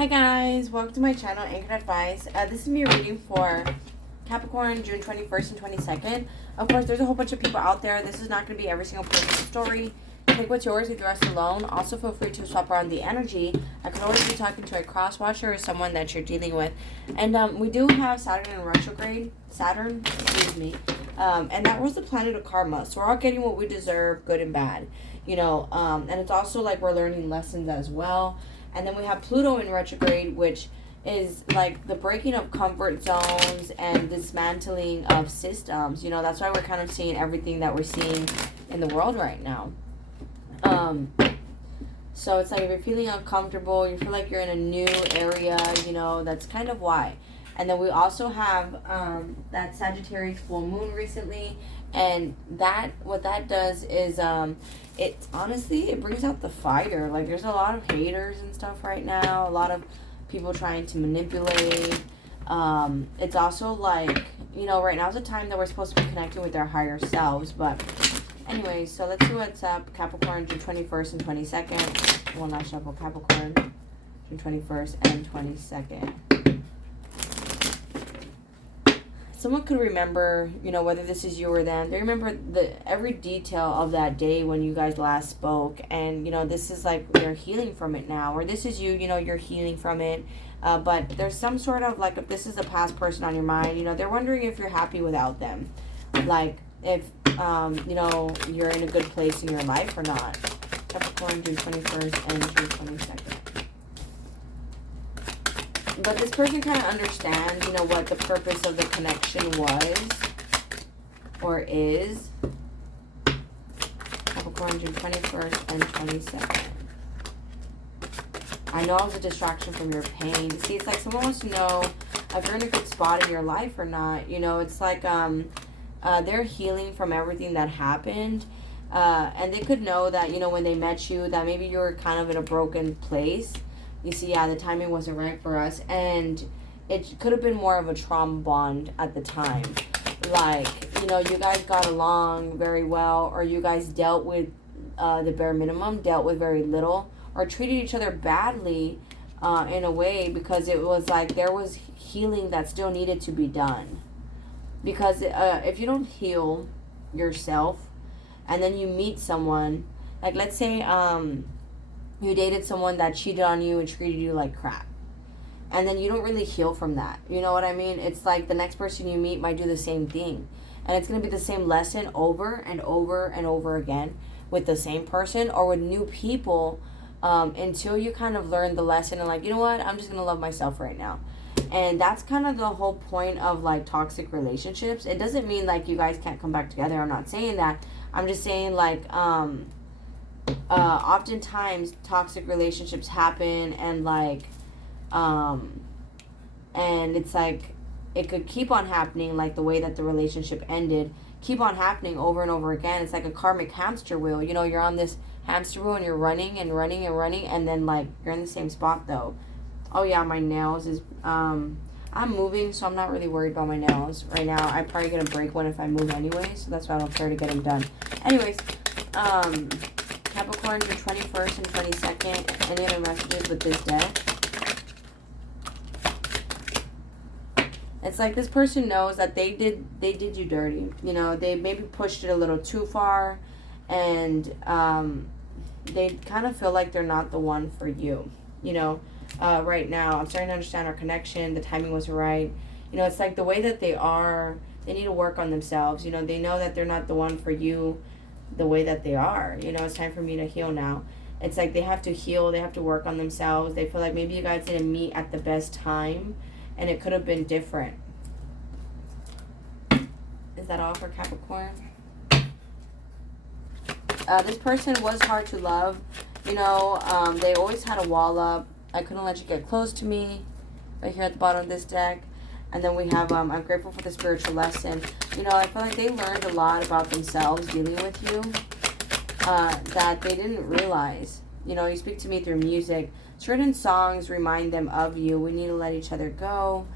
Hi guys, welcome to my channel, Anchored Advice. This is me reading for Capricorn, June 21st and 22nd. Of course, there's a whole bunch of people out there. This is not going to be every single person's story. Take what's yours, leave the rest alone. Also, feel free to swap around the energy. I could always be talking to a cross-watcher or someone that you're dealing with. And we do have Saturn in retrograde. And that was the planet of karma. So we're all getting what we deserve, good and bad. And it's also like we're learning lessons as well. And then we have Pluto in retrograde, which is like the breaking of comfort zones and dismantling of systems. That's why we're kind of seeing everything that we're seeing in the world right now. So it's like if you're feeling uncomfortable, you feel like you're in a new area, that's kind of why. And then we also have that Sagittarius full moon recently. And what that does is it honestly, it brings out the fire. Like there's a lot of haters and stuff right now, a lot of people trying to manipulate. It's also like, right now is a time that we're supposed to be connecting with our higher selves. But anyway, so let's see what's up. Capricorn, June 21st and 22nd. One last shuffle. Capricorn, June 21st and 22nd. Someone could remember, whether this is you or them, they remember every detail of that day when you guys last spoke. And, this is like you're healing from it now. Or this is you, you're healing from it. But there's some sort of, like, if this is a past person on your mind, they're wondering if you're happy without them. Like, if, you're in a good place in your life or not. Capricorn, June 21st and June 22nd. But this person kind of understands, what the purpose of the connection was or is. Capricorn, June 21st and 22nd. I know I was a distraction from your pain. See, it's like someone wants to know if you're in a good spot in your life or not. It's like they're healing from everything that happened. And they could know that, when they met you, that maybe you were kind of in a broken place. You see, the timing wasn't right for us. And it could have been more of a trauma bond at the time. Like, you guys got along very well. Or you guys dealt with the bare minimum. Dealt with very little. Or treated each other badly in a way. Because it was like there was healing that still needed to be done. Because if you don't heal yourself. And then you meet someone. Like, let's say you dated someone that cheated on you and treated you like crap. And then you don't really heal from that. You know what I mean? It's like the next person you meet might do the same thing. And it's going to be the same lesson over and over and over again with the same person or with new people until you kind of learn the lesson and like, you know what? I'm just going to love myself right now. And that's kind of the whole point of like toxic relationships. It doesn't mean like you guys can't come back together. I'm not saying that. I'm just saying like oftentimes toxic relationships happen and like and it's like it could keep on happening, like the way that the relationship ended, keep on happening over and over again. It's like a karmic hamster wheel. You're on this hamster wheel and you're running and running and running, and then like you're in the same spot though. Oh yeah, my nails is I'm moving, so I'm not really worried about my nails right now. I'm probably gonna break one if I move anyway, so that's why I don't care to get them done. Anyways, Capricorn, your 21st and 22nd. Any other messages with this deck? It's like this person knows that they did you dirty. They maybe pushed it a little too far, and they kind of feel like they're not the one for you. Right now, I'm starting to understand our connection. The timing was right. It's like the way that they are. They need to work on themselves. They know that they're not the one for you. The way that they are, it's time for me to heal now. It's like they have to heal, they have to work on themselves. They feel like maybe you guys didn't meet at the best time and it could have been different. Is that all for Capricorn? This person was hard to love. They always had a wall up. I couldn't let you get close to me. Right here at the bottom of this deck. And then we have, I'm grateful for the spiritual lesson. I feel like they learned a lot about themselves dealing with you that they didn't realize. You speak to me through music. Certain songs remind them of you. We need to let each other go.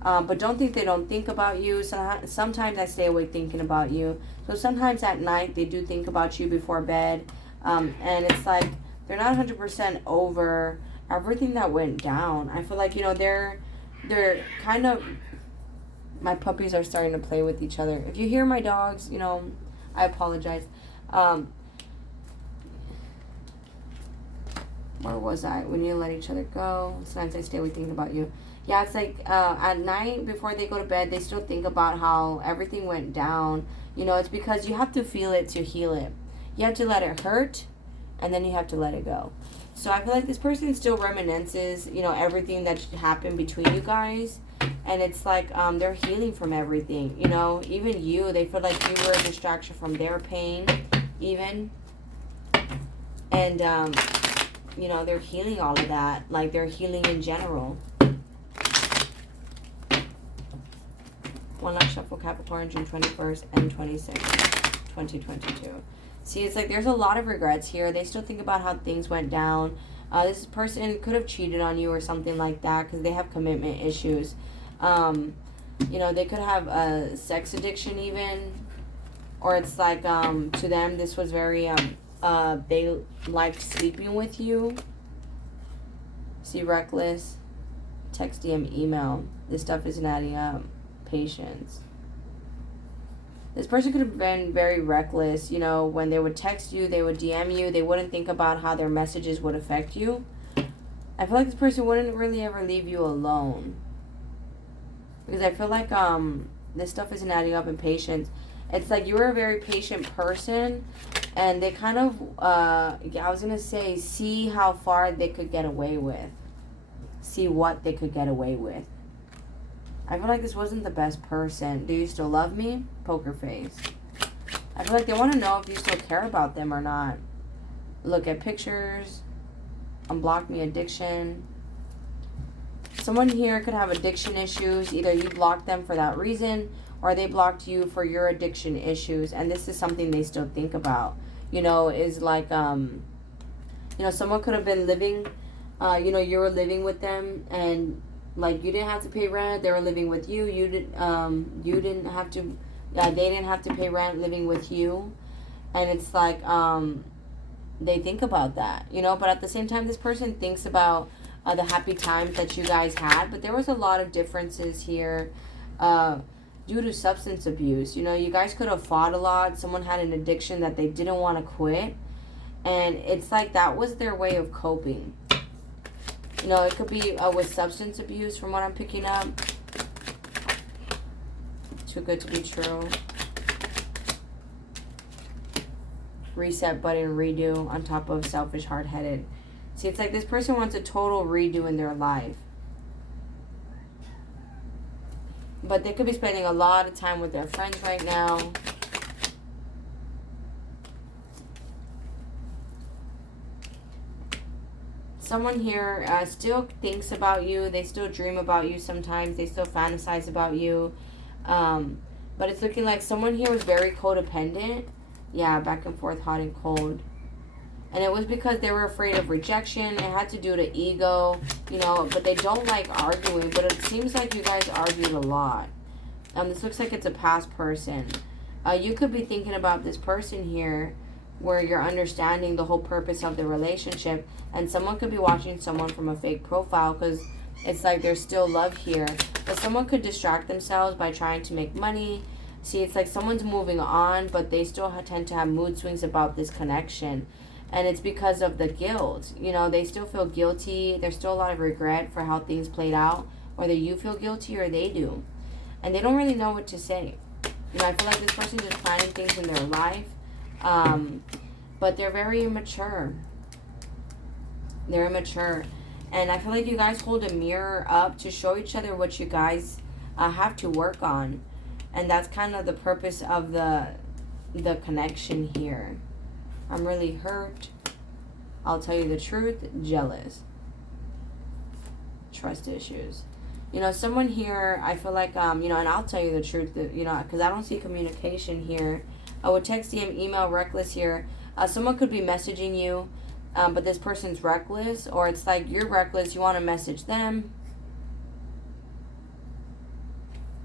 But don't think they don't think about you. Sometimes I stay awake thinking about you. So sometimes at night they do think about you before bed. And it's like they're not 100% over everything that went down. I feel like, you know, they're kind of, my puppies are starting to play with each other. If you hear my dogs, you know, I apologize. Where was I? We need to let each other go. Sometimes I stay awake thinking about you. Yeah, it's like at night before they go to bed, they still think about how everything went down. You know, it's because you have to feel it to heal it. You have to let it hurt, and then you have to let it go. So I feel like this person still reminisces, you know, everything that happened between you guys. And it's like they're healing from everything. You know, even you, they feel like you were a distraction from their pain, even. And, you know, they're healing all of that. Like, they're healing in general. One last shuffle, Capricorn, June 21st and 26th, 2022. See, it's like there's a lot of regrets here. They still think about how things went down. This person could have cheated on you or something like that because they have commitment issues. You know, they could have a sex addiction even. Or it's like, to them, this was very, they liked sleeping with you. See, reckless. Text, DM, email. This stuff isn't adding up. Patience. This person could have been very reckless. You know, when they would text you, they would DM you, they wouldn't think about how their messages would affect you. I feel like this person wouldn't really ever leave you alone. Because I feel like this stuff isn't adding up in patience. It's like you were a very patient person, and they kind of, I was going to say, see how far they could get away with. See what they could get away with. I feel like this wasn't the best person. Do you still love me? Poker face. I feel like they want to know if you still care about them or not. Look at pictures. Unblock me, addiction. Someone here could have addiction issues. Either you blocked them for that reason, or they blocked you for your addiction issues. And this is something they still think about. You know, is like, you know, someone could have been living, you know, you were living with them, and like you didn't have to pay rent. They were living with you. You didn't have to. They didn't have to pay rent living with you, and it's like they think about that, you know. But at the same time, this person thinks about the happy times that you guys had. But there was a lot of differences here due to substance abuse. You know, you guys could have fought a lot. Someone had an addiction that they didn't want to quit, and it's like that was their way of coping. You know, it could be with substance abuse from what I'm picking up. Too good to be true. Reset button, redo on top of selfish, hard-headed. See, it's like this person wants a total redo in their life. But they could be spending a lot of time with their friends right now. Someone here still thinks about you. They still dream about you sometimes. They still fantasize about you. But it's looking like someone here was very codependent. Yeah, back and forth, hot and cold. And it was because they were afraid of rejection. It had to do to ego, you know. But they don't like arguing. But it seems like you guys argued a lot. This looks like it's a past person. You could be thinking about this person here, where you're understanding the whole purpose of the relationship, and someone could be watching someone from a fake profile because it's like there's still love here, but someone could distract themselves by trying to make money. See, it's like someone's moving on, but they still tend to have mood swings about this connection, and it's because of the guilt. You know, they still feel guilty. There's still a lot of regret for how things played out, whether you feel guilty or they do, and they don't really know what to say. You know, I feel like this person's just planning things in their life. But they're very immature. They're immature. And I feel like you guys hold a mirror up to show each other what you guys have to work on. And that's kind of the purpose of the connection here. I'm really hurt. I'll tell you the truth. Jealous. Trust issues. You know, someone here, I feel like, you know, and I'll tell you the truth, that, you know, because I don't see communication here. I would text, DM, email, reckless here. Someone could be messaging you, but this person's reckless, or it's like you're reckless, you want to message them.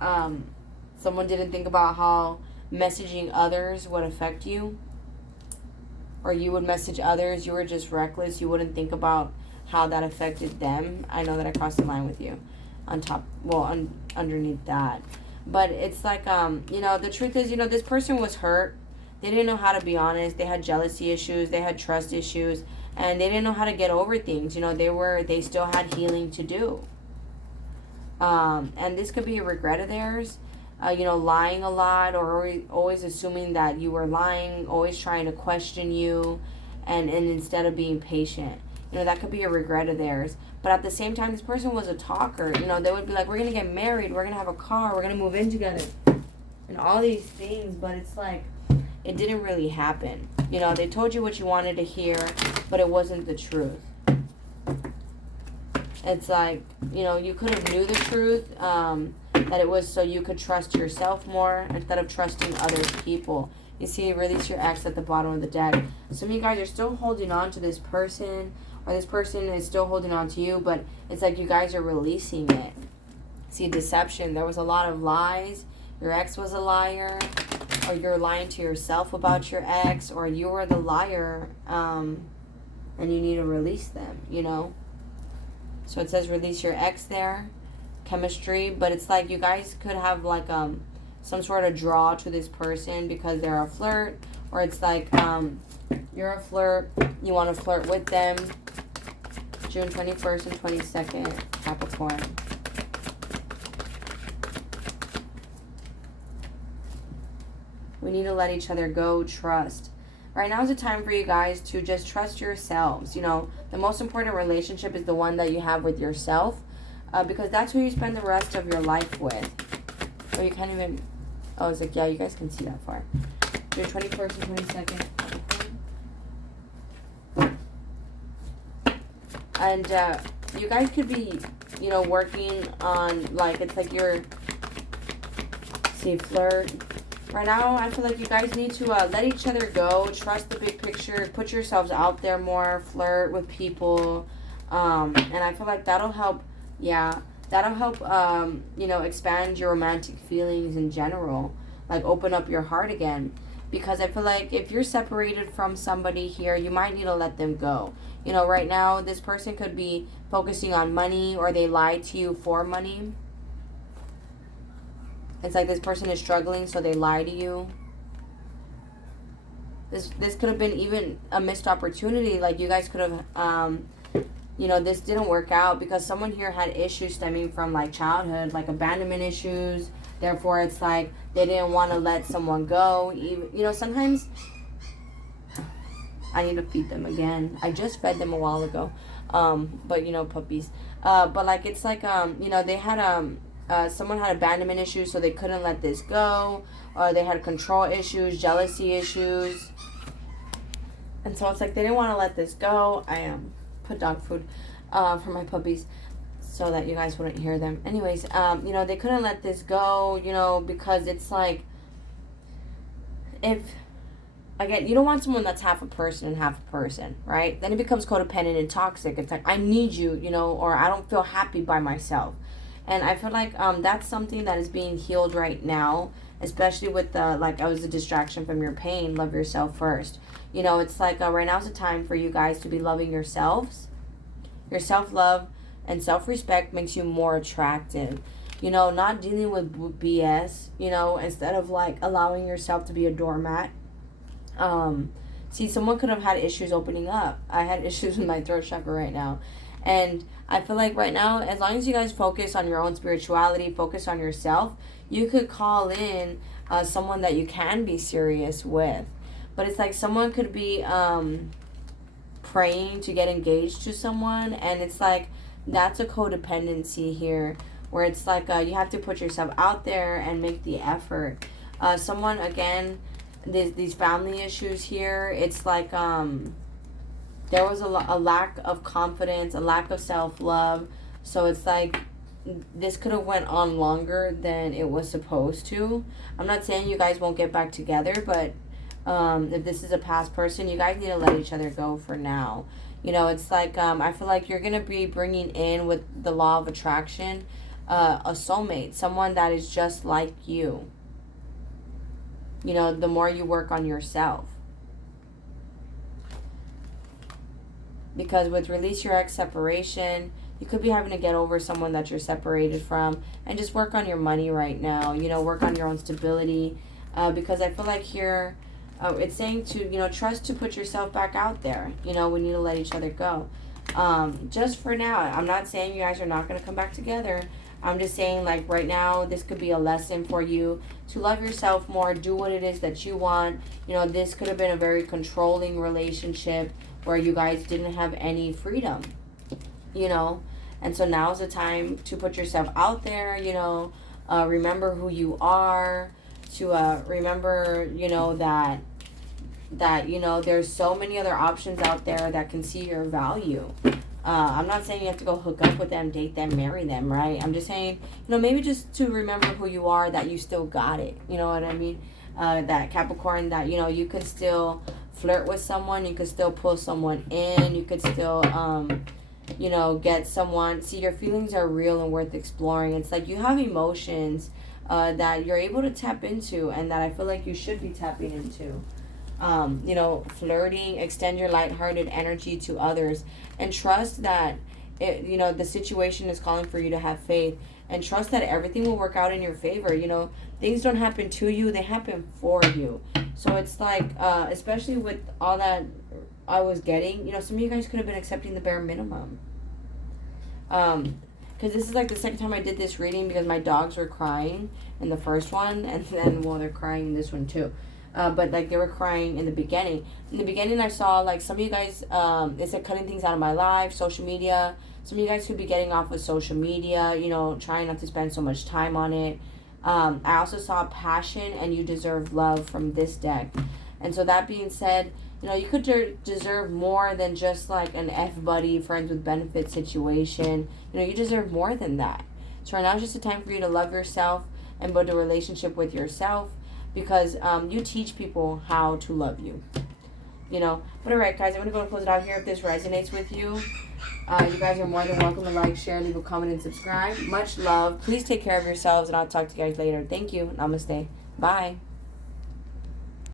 Someone didn't think about how messaging others would affect you, or you would message others. You were just reckless. You wouldn't think about how that affected them. I know that I crossed the line with you on top, well, underneath that. But it's like, you know, the truth is, you know, this person was hurt. They didn't know how to be honest. They had jealousy issues. They had trust issues. And they didn't know how to get over things. You know, they still had healing to do. And this could be a regret of theirs. You know, lying a lot, or always assuming that you were lying, always trying to question you, and instead of being patient. You know, that could be a regret of theirs. But at the same time, this person was a talker. You know, they would be like, we're going to get married, we're going to have a car, we're going to move in together, and all these things. But it's like, it didn't really happen. You know, they told you what you wanted to hear, but it wasn't the truth. It's like, you know, you could have knew the truth, that it was so you could trust yourself more instead of trusting other people. You see, release your ex at the bottom of the deck. Some of you guys are still holding on to this person, or this person is still holding on to you, but it's like you guys are releasing it. See, deception. There was a lot of lies. Your ex was a liar, or you're lying to yourself about your ex, or you were the liar, and you need to release them, you know. So it says release your ex there. Chemistry, but it's like you guys could have like some sort of draw to this person because they're a flirt, or it's like you're a flirt, you want to flirt with them. June 21st and 22nd, Capricorn. We need to let each other go. Trust. Right now is a time for you guys to just trust yourselves. You know, the most important relationship is the one that you have with yourself. Because that's who you spend the rest of your life with. Or you can't even... Oh, it's like, yeah, you guys can see that far. June 21st and 22nd. And you guys could be, you know, working on, like, it's like you're... See, flirt. Right now, I feel like you guys need to let each other go. Trust the big picture. Put yourselves out there more. Flirt with people. And I feel like that'll help... Yeah, that'll help, you know, expand your romantic feelings in general. Like, open up your heart again. Because I feel like if you're separated from somebody here, you might need to let them go. You know, right now, this person could be focusing on money, or they lied to you for money. It's like this person is struggling, so they lie to you. This could have been even a missed opportunity. Like, you guys could have... you know, this didn't work out because someone here had issues stemming from, like, childhood, like abandonment issues. Therefore, it's like they didn't want to let someone go. Even, you know, sometimes I need to feed them again. I just fed them a while ago. But, you know, puppies. But, like, it's like, you know, they had, someone had abandonment issues, so they couldn't let this go. Or they had control issues, jealousy issues. And so it's like they didn't want to let this go. Put dog food for my puppies so that you guys wouldn't hear them. Anyways, you know, they couldn't let this go, you know, because it's like, if, again, you don't want someone that's half a person and half a person, right? Then it becomes codependent and toxic. It's like, I need you, you know, or I don't feel happy by myself. And I feel like that's something that is being healed right now, especially with the, like, I was a distraction from your pain. Love yourself first. You know, it's like right now's the time for you guys to be loving yourselves. Your self-love and self-respect makes you more attractive. You know, not dealing with BS, you know, instead of, like, allowing yourself to be a doormat. See, someone could have had issues opening up. I had issues with my throat chakra right now. And I feel like right now, as long as you guys focus on your own spirituality, focus on yourself, you could call in someone that you can be serious with. But it's like someone could be praying to get engaged to someone. And it's like, that's a codependency here. Where it's like you have to put yourself out there and make the effort. Someone, again, these family issues here. It's like there was a lack of confidence, a lack of self-love. So it's like this could have went on longer than it was supposed to. I'm not saying you guys won't get back together, but if this is a past person, you guys need to let each other go for now. You know, it's like I feel like you're going to be bringing in, with the law of attraction, a soulmate, someone that is just like you. You know, the more you work on yourself. because with release your ex separation, you could be having to get over someone that you're separated from, and just work on your money right now. You know, work on your own stability, because I feel like here, it's saying to, you know, trust to put yourself back out there. You know, we need to let each other go. Just for now. I'm not saying you guys are not going to come back together. I'm just saying, like, right now, this could be a lesson for you to love yourself more, do what it is that you want. You know, this could have been a very controlling relationship where you guys didn't have any freedom, you know. And so now's the time to put yourself out there, you know, remember who you are, to remember, you know, that, you know, there's so many other options out there that can see your value. I'm not saying you have to go hook up with them, date them, marry them, right? I'm just saying, you know, maybe just to remember who you are, that you still got it. You know what I mean? That Capricorn, that, you know, you could still flirt with someone. You could still pull someone in. You could still, you know, get someone. See, your feelings are real and worth exploring. It's like you have emotions that you're able to tap into, and that I feel like you should be tapping into. You know, flirting, extend your lighthearted energy to others, and trust that it, you know, the situation is calling for you to have faith, and trust that everything will work out in your favor. You know, things don't happen to you, they happen for you. So it's like, especially with all that I was getting, you know, some of you guys could have been accepting the bare minimum. Because this is like the second time I did this reading, because my dogs were crying in the first one, and then, well, they're crying in this one too. But like they were crying in the beginning. In the beginning, I saw like some of you guys, it said cutting things out of my life, social media. Some of you guys could be getting off with social media, you know, trying not to spend so much time on it. I also saw passion and you deserve love from this deck. And so that being said, you know, you could deserve more than just like an F-buddy, friends with benefits situation. You know, you deserve more than that. So right now is just a time for you to love yourself and build a relationship with yourself, because you teach people how to love you, you know. But alright guys, I'm going to go and close it out here. If this resonates with you, you guys are more than welcome to like, share, leave a comment, and subscribe. Much love. Please take care of yourselves, and I'll talk to you guys later. Thank you. Namaste. Bye.